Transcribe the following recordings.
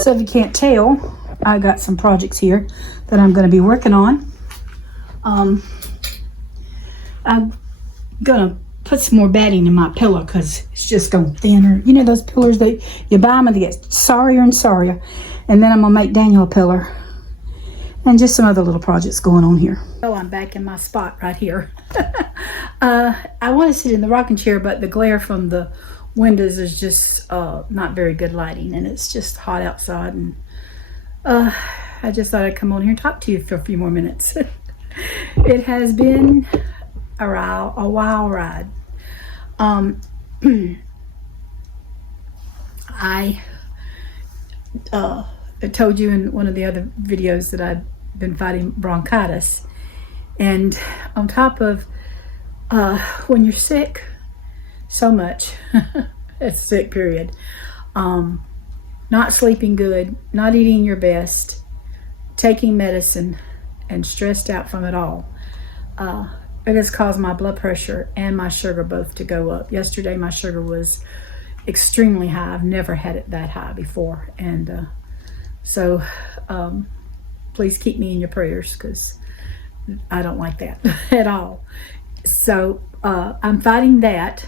So if you can't tell, I got some projects here that I'm going to be working on. I'm going to put some more batting in my pillow because it's just going thinner. You know those pillars that you buy them and they get sorrier and sorrier. And then I'm going to make Daniel a pillar. And just some other little projects going on here. Oh, I'm back in my spot right here. I want to sit in the rocking chair, but the glare from the windows is just not very good lighting, and it's just hot outside, and I just thought I'd come on here and talk to you for a few more minutes. It has been a wild ride. I told you in one of the other videos that I've been fighting bronchitis, and on top of when you're sick so much, it's sick period, not sleeping good, not eating your best, taking medicine, and stressed out from it all, it has caused my blood pressure and my sugar both to go up. Yesterday my sugar was extremely high. I've never had it that high before, and so please keep me in your prayers because I don't like that at all. So I'm fighting that.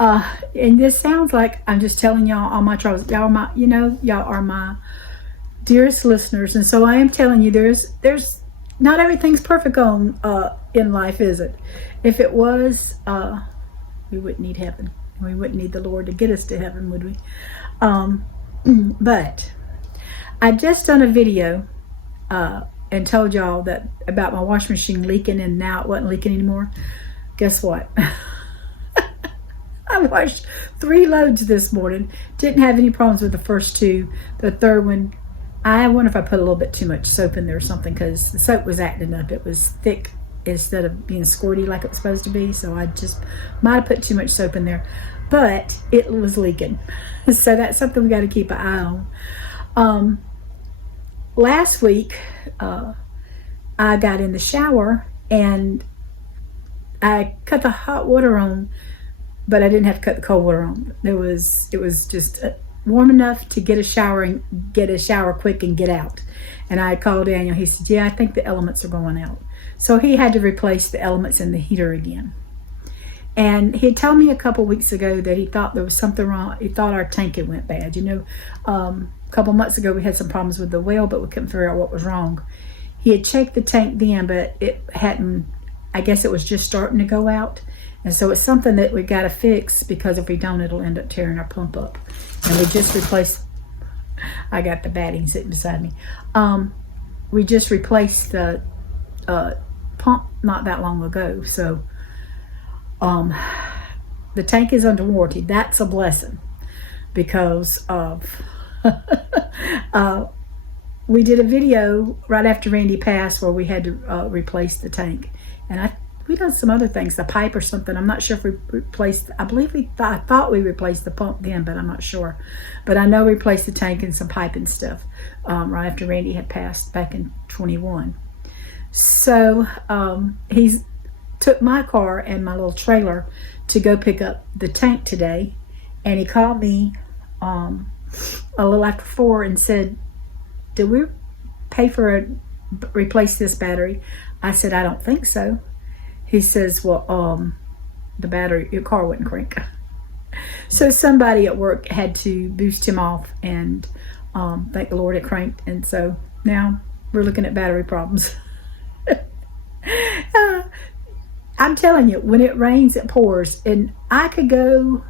And this sounds like I'm just telling y'all all my troubles. Y'all are my, y'all are my dearest listeners, and so I am telling you, there's not everything's perfect on in life, is it? If it was, we wouldn't need heaven. We wouldn't need the Lord to get us to heaven, would we? But I just done a video and told y'all that about my washing machine leaking, and now it wasn't leaking anymore. Guess what? I washed 3 loads this morning. Didn't have any problems with the first 2. The third one, I wonder if I put a little bit too much soap in there or something, because the soap was acting up. It was thick instead of being squirty like it was supposed to be. So I just might have put too much soap in there, but it was leaking. So that's something we got to keep an eye on. Last week, I got in the shower and I cut the hot water on, but I didn't have to cut the cold water on. It was just warm enough to get a shower quick and get out. And I called Daniel. He said, yeah, I think the elements are going out. So he had to replace the elements in the heater again. And he had told me a couple weeks ago that he thought there was something wrong. He thought our tank had went bad. A couple months ago we had some problems with the well, but we couldn't figure out what was wrong. He had checked the tank then, but it hadn't, I guess it was just starting to go out. And so it's something that we got to fix, because if we don't, it'll end up tearing our pump up. And we just replaced, I got the batting sitting beside me. We just replaced the pump not that long ago. So the tank is under warranty. That's a blessing, because of we did a video right after Randy passed where we had to replace the tank, and we done some other things, the pipe or something. I'm not sure if we replaced, I thought we replaced the pump then, but I'm not sure. But I know we replaced the tank and some pipe and stuff right after Randy had passed back in 21. So he's took my car and my little trailer to go pick up the tank today, and he called me a little after 4 and said, did we pay for replace this battery? I said, I don't think so. He says, well, the battery, your car wouldn't crank. So somebody at work had to boost him off, and thank the Lord it cranked. And so now we're looking at battery problems. I'm telling you, when it rains, it pours, and I could go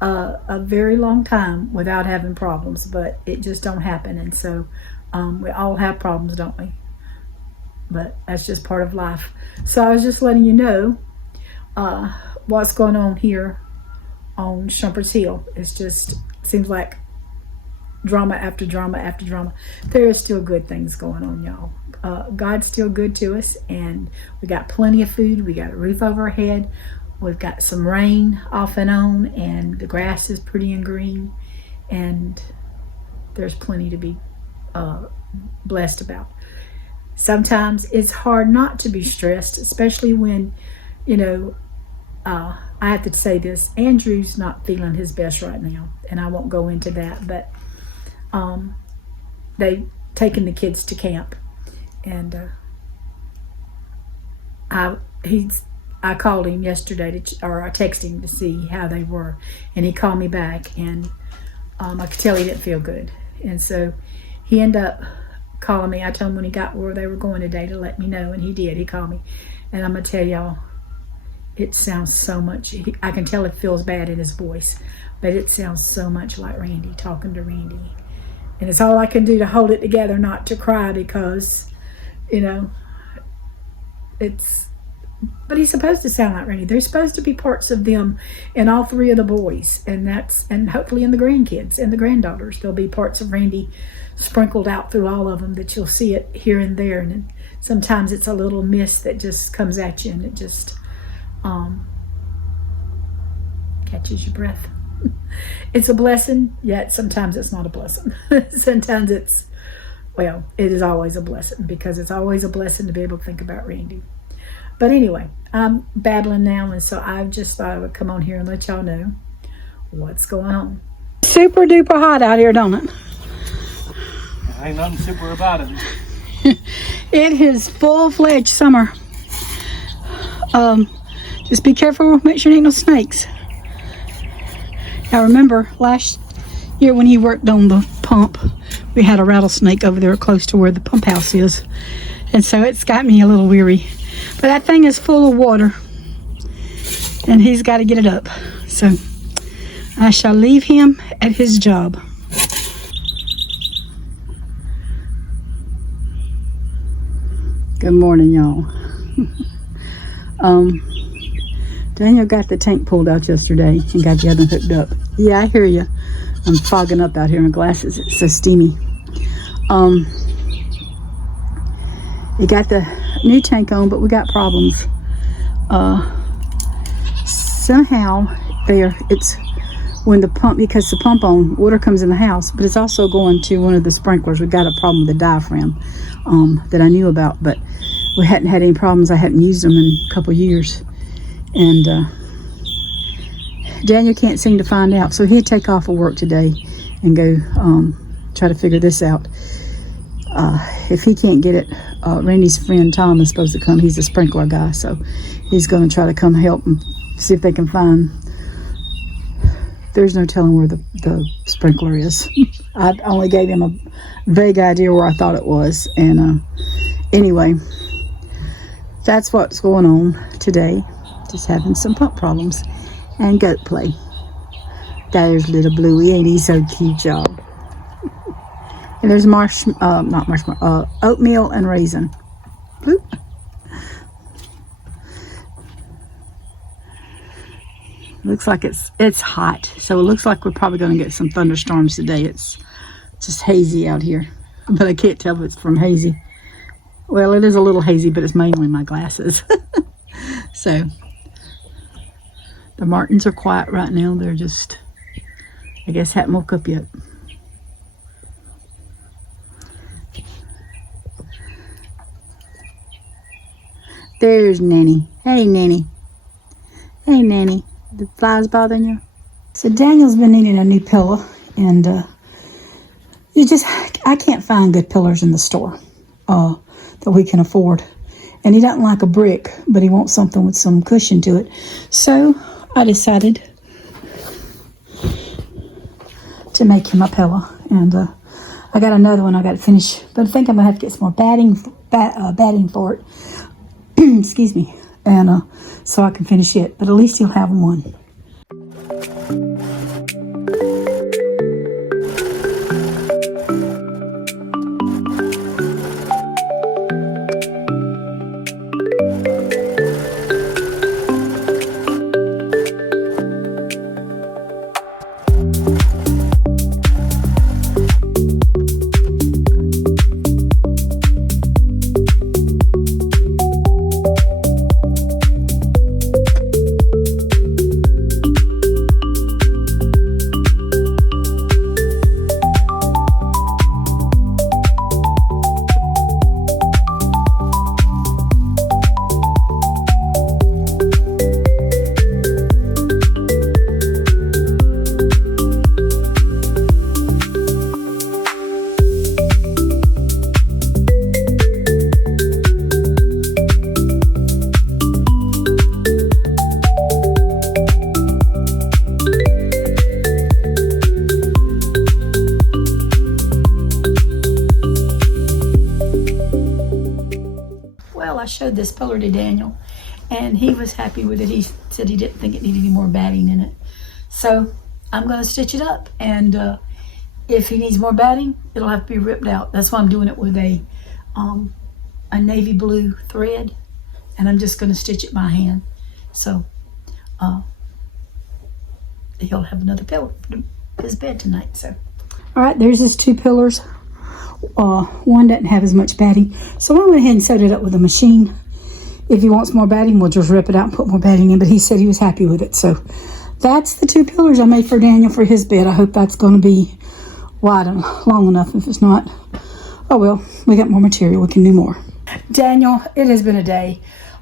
a very long time without having problems, but it just don't happen. And so we all have problems, don't we? But that's just part of life. So I was just letting you know what's going on here on Shumpert's Hill. It's just seems like drama after drama after drama. There is still good things going on, y'all. God's still good to us, and we got plenty of food. We got a roof over our head. We've got some rain off and on, and the grass is pretty and green, and there's plenty to be blessed about. Sometimes it's hard not to be stressed, especially when, I have to say this. Andrew's not feeling his best right now, and I won't go into that, but they taken the kids to camp, and I called him yesterday or I texted him to see how they were, and he called me back, and I could tell he didn't feel good, and so he ended up calling me. I told him when he got where they were going today to let me know, and he did. He called me, and I'm gonna tell y'all, it sounds so much. I can tell it feels bad in his voice, but it sounds so much like Randy, talking to Randy, and it's all I can do to hold it together, not to cry, because it's. But he's supposed to sound like Randy. There's supposed to be parts of them in all three of the boys, and hopefully in the grandkids and the granddaughters. There'll be parts of Randy sprinkled out through all of them that you'll see it here and there, and then sometimes it's a little mist that just comes at you, and it just catches your breath. It's a blessing, yet sometimes it's not a blessing. Sometimes it is always a blessing, because it's always a blessing to be able to think about Randy. But anyway, I'm babbling now, and so I just thought I would come on here and let y'all know what's going on. Super duper hot out here, don't it? Ain't nothing super about it. It is full-fledged summer. Just be careful, make sure there ain't no snakes. Now remember, last year when he worked on the pump, we had a rattlesnake over there close to where the pump house is. And so it's got me a little weary. But that thing is full of water, and he's got to get it up. So I shall leave him at his job. Good morning, y'all. Daniel got the tank pulled out yesterday and got the other hooked up. Yeah, I hear you. I'm fogging up out here in my glasses. It's so steamy. We got the new tank on, but we got problems. Somehow it's when the pump, because the pump on, water comes in the house, but it's also going to one of the sprinklers. We got a problem with the diaphragm that I knew about, but we hadn't had any problems. I hadn't used them in a couple years, and Daniel can't seem to find out, so he'd take off of work today and go try to figure this out. If he can't get it, Randy's friend Tom is supposed to come. He's a sprinkler guy, so he's going to try to come help and see if they can find. There's no telling where the sprinkler is. I only gave him a vague idea where I thought it was. And anyway, that's what's going on today. Just having some pump problems and goat play. There's little Bluey, ain't he so cute, y'all? And there's oatmeal and raisin. Bloop. Looks like it's hot, so it looks like we're probably going to get some thunderstorms today. It's just hazy out here, but I can't tell if it's from hazy. Well, it is a little hazy, but it's mainly my glasses. So the Martins are quiet right now. They're just, I guess, haven't woke up yet. There's Nanny. Hey, Nanny. Hey, Nanny. The flies bothering you? So Daniel's been needing a new pillow, and I can't find good pillows in the store that we can afford. And he doesn't like a brick, but he wants something with some cushion to it. So I decided to make him a pillow, and I got another one I got to finish, but I think I'm gonna have to get some more batting for it. Excuse me, and so I can finish it, but at least he'll have one. showed this pillar to Daniel, and he was happy with it. He said he didn't think it needed any more batting in it. So I'm going to stitch it up, and if he needs more batting, it'll have to be ripped out. That's why I'm doing it with a navy blue thread, and I'm just going to stitch it by hand. So he'll have another pillow for his bed tonight. So, all right, there's his 2 pillars. One doesn't have as much batting, so I went ahead and set it up with a machine. If he wants more batting, we'll just rip it out and put more batting in, but he said he was happy with it. So that's the 2 pillars I made for Daniel for his bed. I hope that's going to be wide and long enough. If it's not, oh well, we got more material, we can do more. Daniel, it has been a day.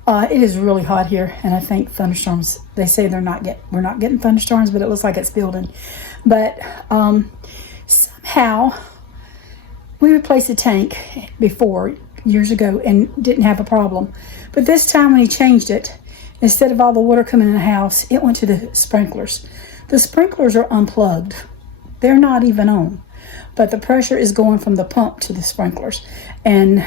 It is really hot here, and I think thunderstorms, they say we're not getting thunderstorms, but it looks like it's building. But somehow we replaced a tank before years ago and didn't have a problem. But this time when he changed it, instead of all the water coming in the house, it went to the sprinklers. The sprinklers are unplugged. They're not even on. But the pressure is going from the pump to the sprinklers. And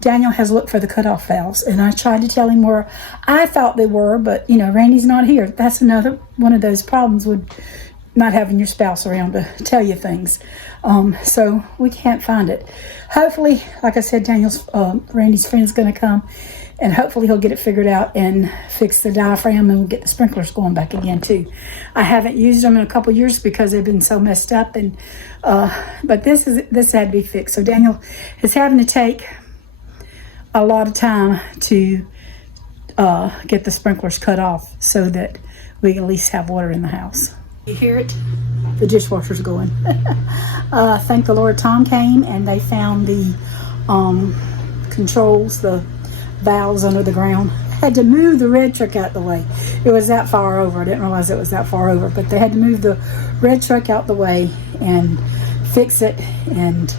Daniel has looked for the cutoff valves, and I tried to tell him where I thought they were, but Randy's not here. That's another one of those problems with not having your spouse around to tell you things. So we can't find it. Hopefully, like I said, Randy's friend's going to come, and hopefully he'll get it figured out and fix the diaphragm, and we'll get the sprinklers going back again too. I haven't used them in a couple years because they've been so messed up, and but this had to be fixed. So Daniel is having to take a lot of time to get the sprinklers cut off so that we at least have water in the house. You hear it? The dishwasher's going. Thank the Lord, Tom came and they found the controls, the valves under the ground. Had to move the red truck out the way. It was that far over. I didn't realize it was that far over, but they had to move the red truck out the way and fix it, and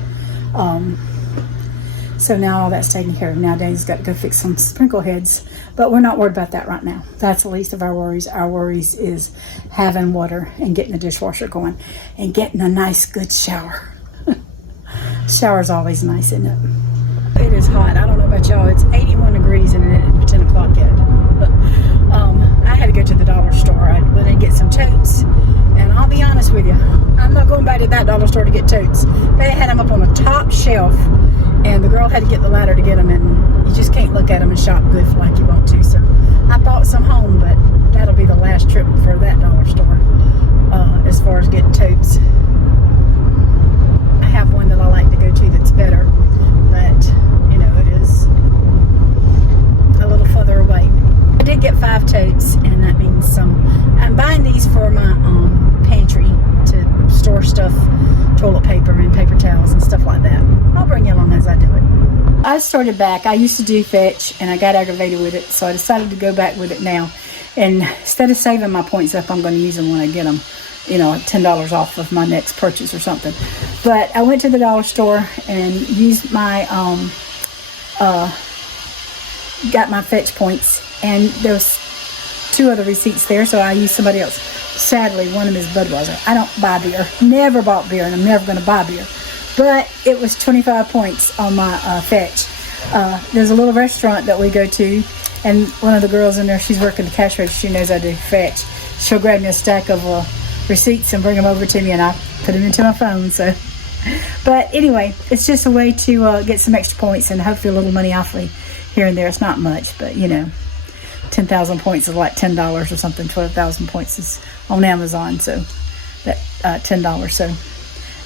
so now all that's taken care of. Now Danny's got to go fix some sprinkle heads, but we're not worried about that right now. That's the least of our worries. Our worries is having water and getting the dishwasher going and getting a nice good shower. Shower's always nice, isn't it? It is hot. I don't know about y'all. It's 81 degrees and it ain't 10 o'clock yet. I had to go to the dollar store. I went and get some totes, and I'll be honest with you, I'm not going back to that dollar store to get totes. They had them up on the top shelf, and the girl had to get the ladder to get them, and you just can't look at them and shop good like you want to. So I bought some home, but that'll be the last trip for that dollar store as far as getting totes. I have one that I like to go to that's better, but it is a little further away. I did get 5 totes, and that means I'm buying these for my pantry to store stuff, toilet paper and paper towels and stuff like that. I'll bring you along as I do it. I started back. I used to do fetch, and I got aggravated with it, so I decided to go back with it now. And instead of saving my points up, I'm going to use them when I get them. $10 off of my next purchase or something. But I went to the dollar store and used my got my fetch points, and there was 2 other receipts there, so I used somebody else. Sadly, one of them is Budweiser. I don't buy beer. Never bought beer, and I'm never going to buy beer. But it was 25 points on my fetch. There's a little restaurant that we go to, and one of the girls in there, she's working the cash register. She knows I do fetch. She'll grab me a stack of receipts and bring them over to me, and I put them into my phone. So, but anyway, it's just a way to get some extra points and hopefully a little money off me here and there. It's not much, but 10,000 points is like $10 or something. 12,000 points is on Amazon, so that $10. So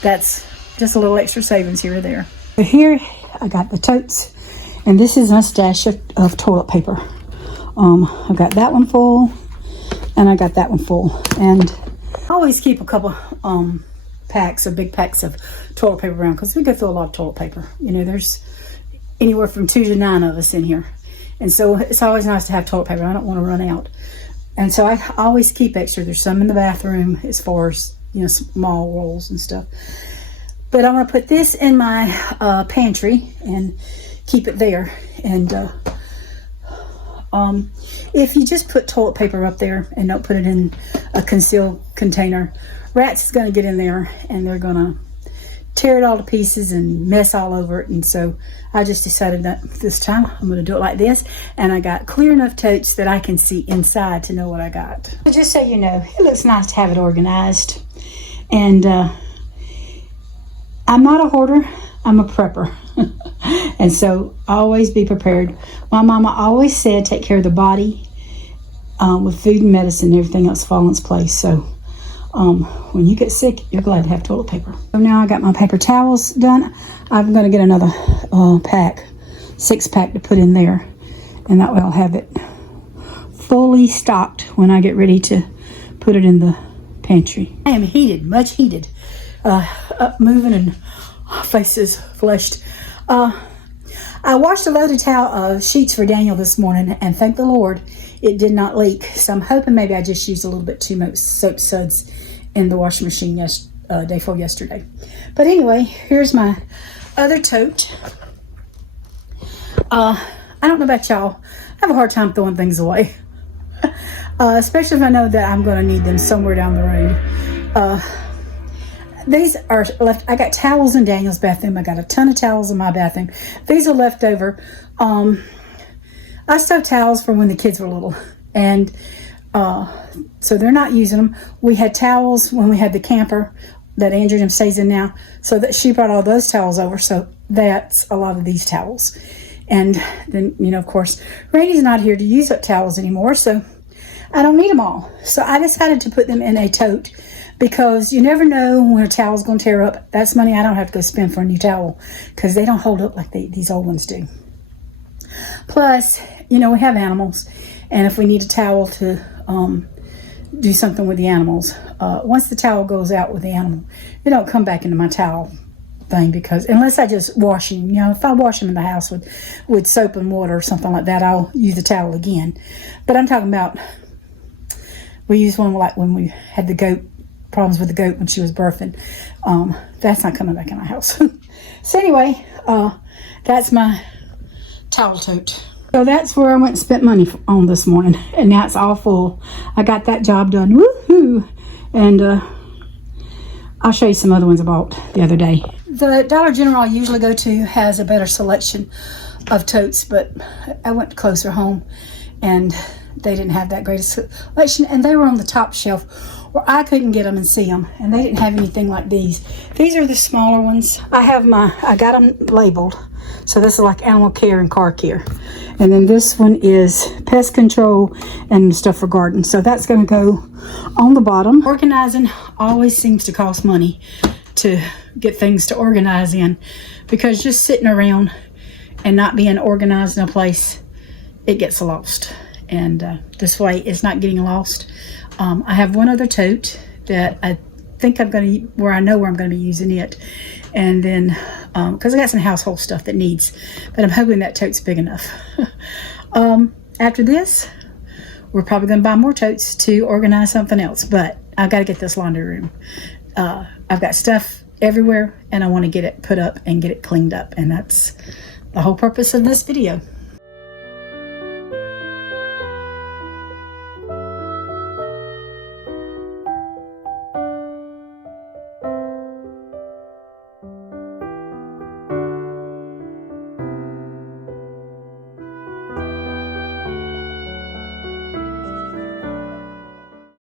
that's just a little extra savings here or there. So here I got the totes, and this is my stash of toilet paper. I've got that one full, and I got that one full, and I always keep a couple big packs of toilet paper around because we go through a lot of toilet paper. There's anywhere from 2 to 9 of us in here, and so it's always nice to have toilet paper. I don't want to run out, and so I always keep extra. There's some in the bathroom as far as small rolls and stuff. But I'm going to put this in my pantry and keep it there. And if you just put toilet paper up there and don't put it in a concealed container, rats is going to get in there and they're going to tear it all to pieces and mess all over it. And so I just decided that this time I'm going to do it like this. And I got clear enough totes that I can see inside to know what I got. So just so you know, it looks nice to have it organized. And I'm not a hoarder, I'm a prepper. And so always be prepared. My mama always said take care of the body with food and medicine and everything else fall in its place. So when you get sick, you're glad to have toilet paper. So now I got my paper towels done. I'm going to get another pack, 6-pack to put in there. And that way I'll have it fully stocked when I get ready to put it in the pantry. I am heated, much heated. Up moving and faces flushed. I washed a load of sheets for Daniel this morning, and thank the Lord it did not leak. So I'm hoping maybe I just used a little bit too much soap suds in the washing machine day before yesterday. But anyway, here's my other tote. I don't know about y'all. I have a hard time throwing things away. Especially if I know that I'm going to need them somewhere down the road. These are left. I got towels in Daniel's bathroom. I got a ton of towels in my bathroom. These are left over. I stole towels from when the kids were little, and so they're not using them. We had towels when we had the camper that Andrew stays in now, so that she brought all those towels over. So that's a lot of these towels. And then, you know, of course, Randy's not here to use up towels anymore, so I don't need them all. So I decided to put them in a tote, because you never know when a towel's going to tear up. That's money I don't have to go spend for a new towel, because they don't hold up like these old ones do. Plus, you know, we have animals, and if we need a towel to do something with the animals, once the towel goes out with the animal, it don't come back into my towel thing, because unless I just wash them, you know, if I wash them in the house with soap and water or something like that, I'll use the towel again. But I'm talking about, we used one like when we had the goat, problems with the goat when she was birthing. That's not coming back in my house. So anyway, that's my towel tote. So that's where I went and spent money on this morning, and now it's all full. I got that job done. Woohoo! And I'll show you some other ones I bought the other day. The Dollar General I usually go to has a better selection of totes, but I went closer home and they didn't have that great a selection, and they were on the top shelf where I couldn't get them and see them, and they didn't have anything like these. These are the smaller ones. I got them labeled. So this is like animal care and car care. And then this one is pest control and stuff for garden. So that's going to go on the bottom. Organizing always seems to cost money to get things to organize in, because just sitting around and not being organized in a place, it gets lost. And this way it's not getting lost. I have one other tote that I think I'm going to, where I know where I'm going to be using it. And then, because I got some household stuff that needs, but I'm hoping that tote's big enough. After this, we're probably going to buy more totes to organize something else, but I've got to get this laundry room. I've got stuff everywhere, and I want to get it put up and get it cleaned up, and that's the whole purpose of this video.